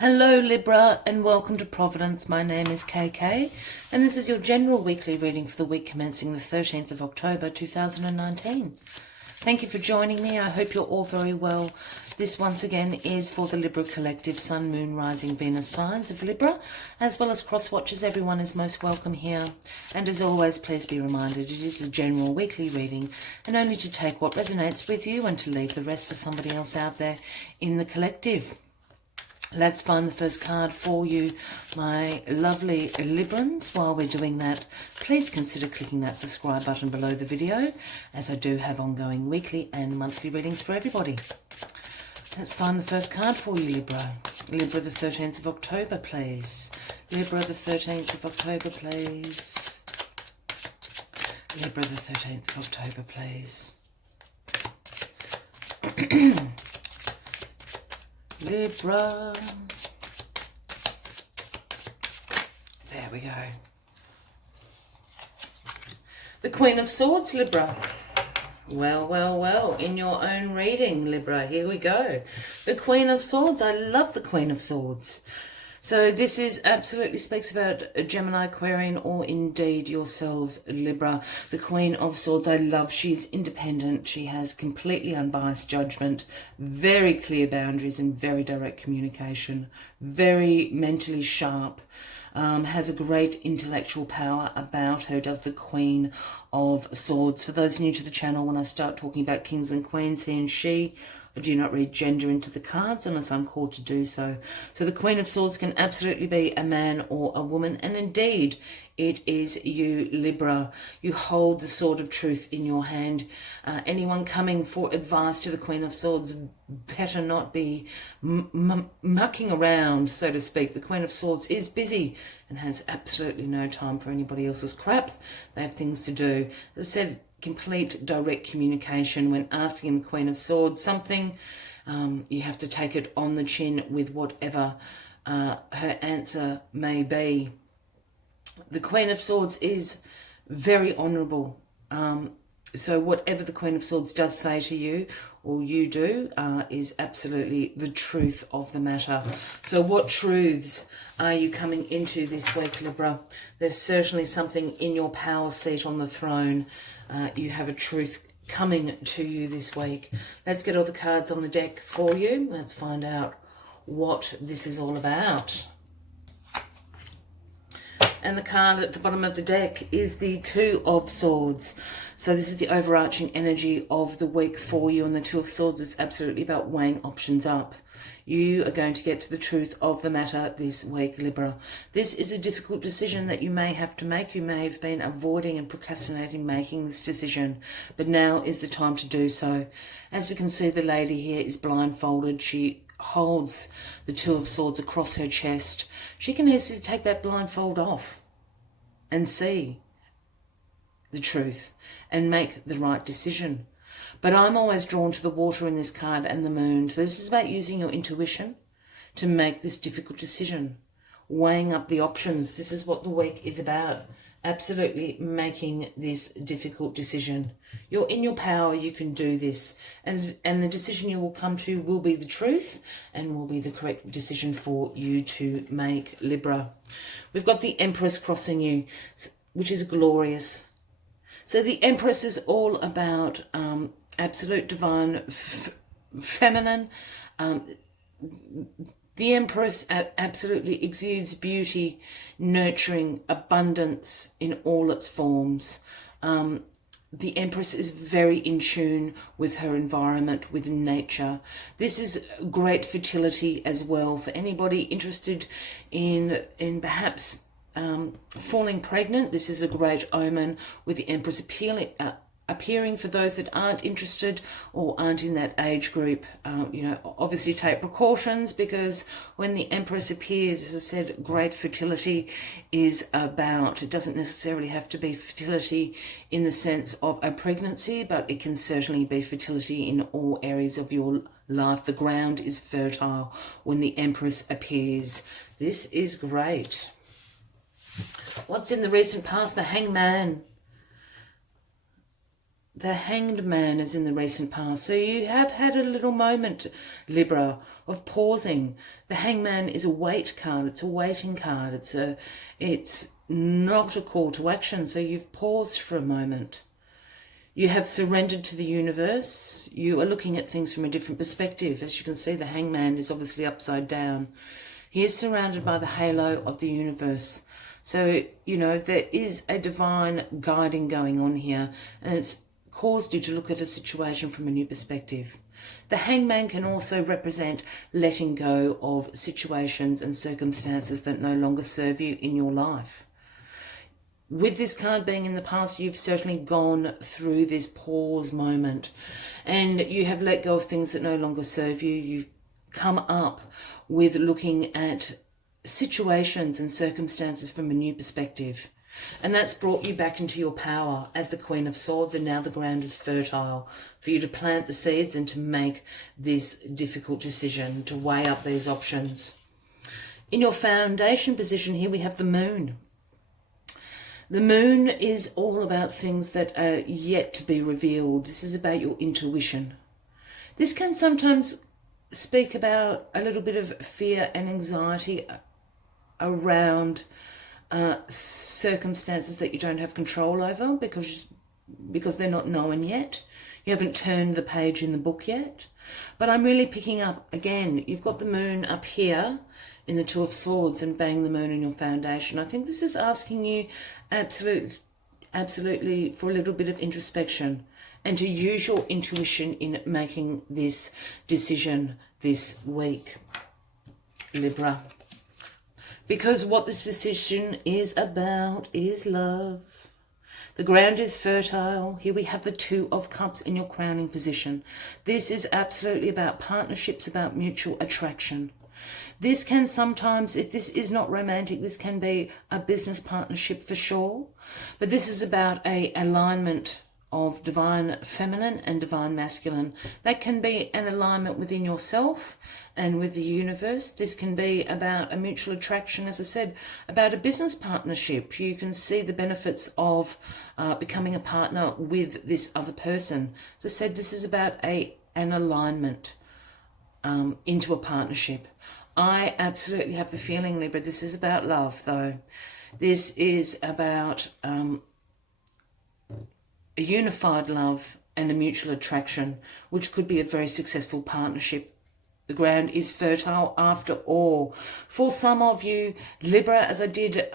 Hello Libra and welcome to Providence. My name is KK and this is your general weekly reading for the week commencing the 13th of October 2019. Thank you for joining me. I hope you're all very well. This once again is for the Libra Collective Sun, Moon, Rising, Venus signs of Libra, as well as cross watchers. Everyone is most welcome here. And as always, please be reminded it is a general weekly reading and only to take what resonates with you and to leave the rest for somebody else out there in the collective. Let's find the first card for you, my lovely Librans. While we're doing that, please consider clicking that subscribe button below the video, as I do have ongoing weekly and monthly readings for everybody. Let's find the first card for you, Libra. Libra the 13th of October, please. Libra the 13th of October, please. Libra the 13th of October, please. Libra. There we go. The Queen of Swords, Libra. Well, well, well. In your own reading, Libra. Here we go. The Queen of Swords. I love the Queen of Swords. So this is absolutely speaks about a Gemini, Aquarian, or indeed yourselves, Libra. The Queen of Swords, I love. She's independent. She has completely unbiased judgment, very clear boundaries and very direct communication, very mentally sharp, has a great intellectual power about her, does the Queen of Swords. For those new to the channel, when I start talking about kings and queens, he and she, I do not read gender into the cards unless I'm called to do so. So the Queen of Swords can absolutely be a man or a woman. And indeed, it is you, Libra. You hold the sword of truth in your hand. Anyone coming for advice to the Queen of Swords better not be mucking around, so to speak. The Queen of Swords is busy and has absolutely no time for anybody else's crap. They have things to do. As I said, complete direct communication. When asking the Queen of Swords something, you have to take it on the chin with whatever her answer may be. The Queen of Swords is very honourable. So whatever the Queen of Swords does say to you or you do is absolutely the truth of the matter. So what truths are you coming into this week, Libra? There's certainly something in your power seat on the throne. You have a truth coming to you this week. Let's get all the cards on the deck for you. Let's find out what this is all about. And the card at the bottom of the deck is the Two of Swords. So this is the overarching energy of the week for you. And the Two of Swords is absolutely about weighing options up. You are going to get to the truth of the matter this week, Libra. This is a difficult decision that you may have to make. You may have been avoiding and procrastinating making this decision, but now is the time to do so. As we can see, the lady here is blindfolded. She holds the Two of Swords across her chest. She can easily take that blindfold off and see the truth and make the right decision. But I'm always drawn to the water in this card and the moon. So this is about using your intuition to make this difficult decision, weighing up the options. This is what the week is about. Absolutely making this difficult decision. You're in your power. You can do this. And the decision you will come to will be the truth and will be the correct decision for you to make, Libra. We've got the Empress crossing you, which is glorious. So the Empress is all about absolute divine feminine. The Empress absolutely exudes beauty, nurturing, abundance in all its forms. The Empress is very in tune with her environment, with nature. This is great fertility as well for anybody interested in perhaps falling pregnant. This is a great omen with the Empress appearing for those that aren't interested or aren't in that age group. Obviously take precautions, because when the Empress appears, as I said, great fertility is about. It doesn't necessarily have to be fertility in the sense of a pregnancy, but it can certainly be fertility in all areas of your life. The ground is fertile when the Empress appears. This is great. What's in the recent past? The Hangman. the Hanged Man is in the recent past. So you have had a little moment, Libra, of pausing. The Hangman is a wait card. It's a waiting card. It's not a call to action. So you've paused for a moment. You have surrendered to the universe. You are looking at things from a different perspective. As you can see, the Hangman is obviously upside down. He is surrounded by the halo of the universe. So, you know, there is a divine guiding going on here, and it's caused you to look at a situation from a new perspective. The Hangman can also represent letting go of situations and circumstances that no longer serve you in your life. With this card being in the past, you've certainly gone through this pause moment and you have let go of things that no longer serve you. You've come up with looking at situations and circumstances from a new perspective. And that's brought you back into your power as the Queen of Swords, and now the ground is fertile for you to plant the seeds and to make this difficult decision, to weigh up these options. In your foundation position here, we have the Moon. The Moon is all about things that are yet to be revealed. This is about your intuition. This can sometimes speak about a little bit of fear and anxiety around circumstances that you don't have control over because they're not known yet. You haven't turned the page in the book yet. But I'm really picking up, again, you've got the Moon up here in the Two of Swords and bang, the Moon in your foundation. I think this is asking you absolutely for a little bit of introspection and to use your intuition in making this decision this week, Libra. Because what this decision is about is love. The ground is fertile. Here we have the Two of Cups in your crowning position. This is absolutely about partnerships, about mutual attraction. This can sometimes, if this is not romantic, this can be a business partnership for sure. But this is about an alignment of divine feminine and divine masculine. That can be an alignment within yourself and with the universe. This can be about a mutual attraction, as I said, about a business partnership. You can see the benefits of becoming a partner with this other person. As I said, this is about an alignment into a partnership. I absolutely have the feeling, Libra, this is about love, though. This is about a unified love and a mutual attraction, which could be a very successful partnership. The ground is fertile after all. For some of you, Libra, as I did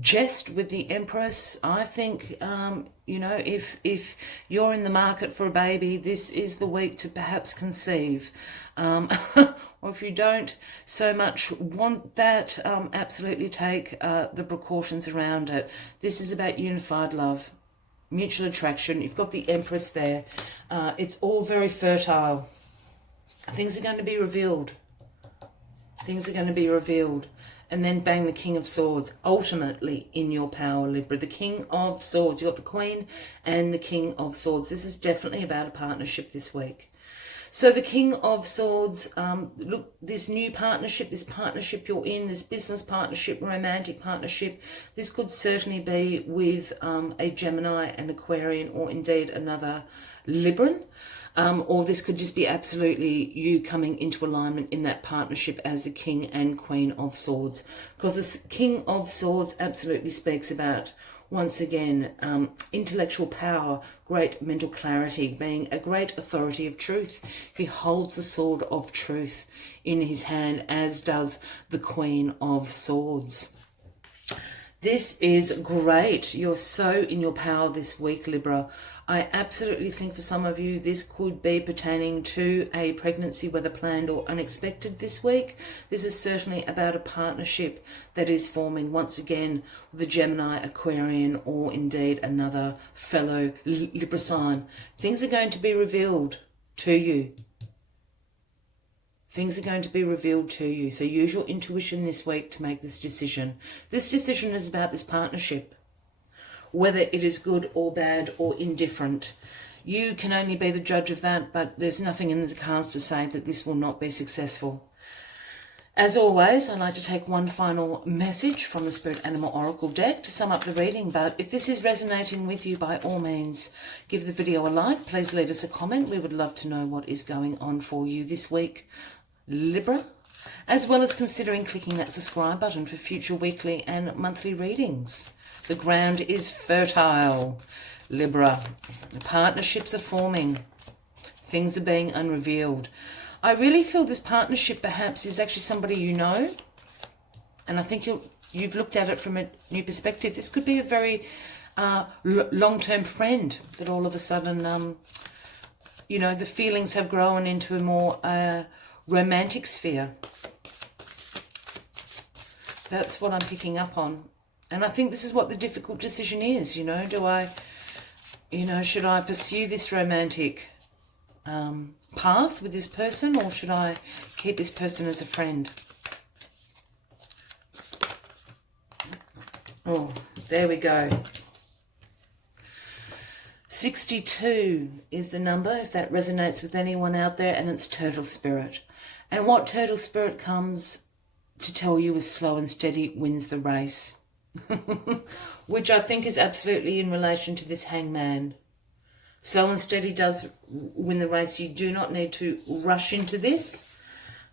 jest with the Empress, I think, you know, if you're in the market for a baby, this is the week to perhaps conceive. Or if you don't so much want that, absolutely take the precautions around it. This is about unified love, mutual attraction. You've got the Empress there. It's all very fertile. Things are going to be revealed. Things are going to be revealed. And then bang, the King of Swords, ultimately in your power, Libra. The King of Swords. You've got the Queen and the King of Swords. This is definitely about a partnership this week. So the King of Swords, look, this new partnership, this partnership you're in, this business partnership, romantic partnership, this could certainly be with a Gemini, an Aquarian, or indeed another Libran. Or this could just be absolutely you coming into alignment in that partnership as the King and Queen of Swords. Because this King of Swords absolutely speaks about, once again, intellectual power, great mental clarity, being a great authority of truth. He holds the sword of truth in his hand, as does the Queen of Swords. This is great. You're so in your power this week, Libra. I absolutely think for some of you, this could be pertaining to a pregnancy, whether planned or unexpected this week. This is certainly about a partnership that is forming once again with a Gemini, Aquarian, or indeed another fellow Libra sign. Things are going to be revealed to you. Things are going to be revealed to you. So use your intuition this week to make this decision. This decision is about this partnership. Whether it is good or bad or indifferent. You can only be the judge of that, but there's nothing in the cards to say that this will not be successful. As always, I'd like to take one final message from the Spirit Animal Oracle deck to sum up the reading, but if this is resonating with you, by all means, give the video a like. Please leave us a comment. We would love to know what is going on for you this week, Libra, as well as considering clicking that subscribe button for future weekly and monthly readings. The ground is fertile, Libra. Partnerships are forming. Things are being unrevealed. I really feel this partnership perhaps is actually somebody you know, and I think you've looked at it from a new perspective. This could be a very long-term friend that all of a sudden, you know, the feelings have grown into a more romantic sphere. That's what I'm picking up on. And I think this is what the difficult decision is, you know. Should I pursue this romantic path with this person, or should I keep this person as a friend? Oh, there we go. 62 is the number, if that resonates with anyone out there, and it's Turtle Spirit. And what Turtle Spirit comes to tell you is slow and steady wins the race. Which I think is absolutely in relation to this Hangman. Slow and steady does win the race. You do not need to rush into this.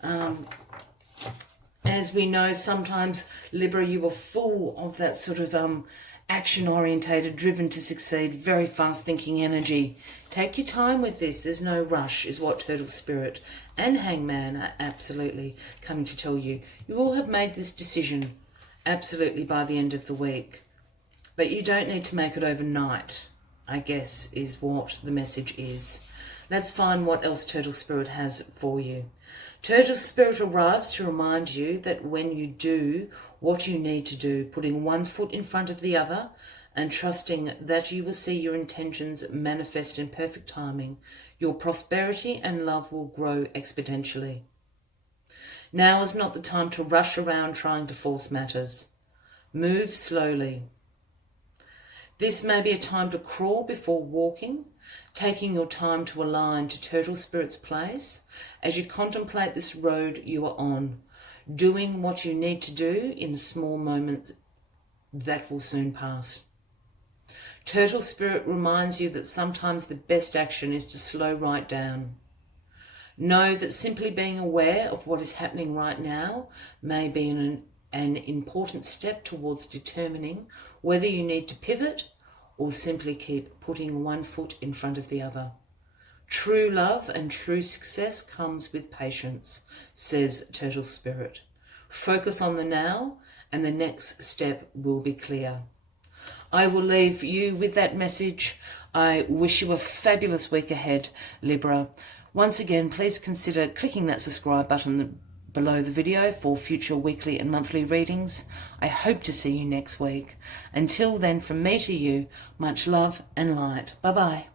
As we know, sometimes, Libra, you are full of that sort of action-orientated, driven to succeed, very fast-thinking energy. Take your time with this. There's no rush, is what Turtle Spirit and Hangman are absolutely coming to tell you. You will have made this decision absolutely by the end of the week. But you don't need to make it overnight, I guess, is what the message is. Let's find what else Turtle Spirit has for you. Turtle Spirit arrives to remind you that when you do what you need to do, putting one foot in front of the other and trusting that you will see your intentions manifest in perfect timing, your prosperity and love will grow exponentially. Now is not the time to rush around trying to force matters. Move slowly. This may be a time to crawl before walking, taking your time to align to Turtle Spirit's place as you contemplate this road you are on, doing what you need to do in a small moment that will soon pass. Turtle Spirit reminds you that sometimes the best action is to slow right down. Know that simply being aware of what is happening right now may be an important step towards determining whether you need to pivot or simply keep putting one foot in front of the other. True love and true success comes with patience, says Turtle Spirit. Focus on the now and the next step will be clear. I will leave you with that message. I wish you a fabulous week ahead, Libra. Once again, please consider clicking that subscribe button below the video for future weekly and monthly readings. I hope to see you next week. Until then, from me to you, much love and light. Bye-bye.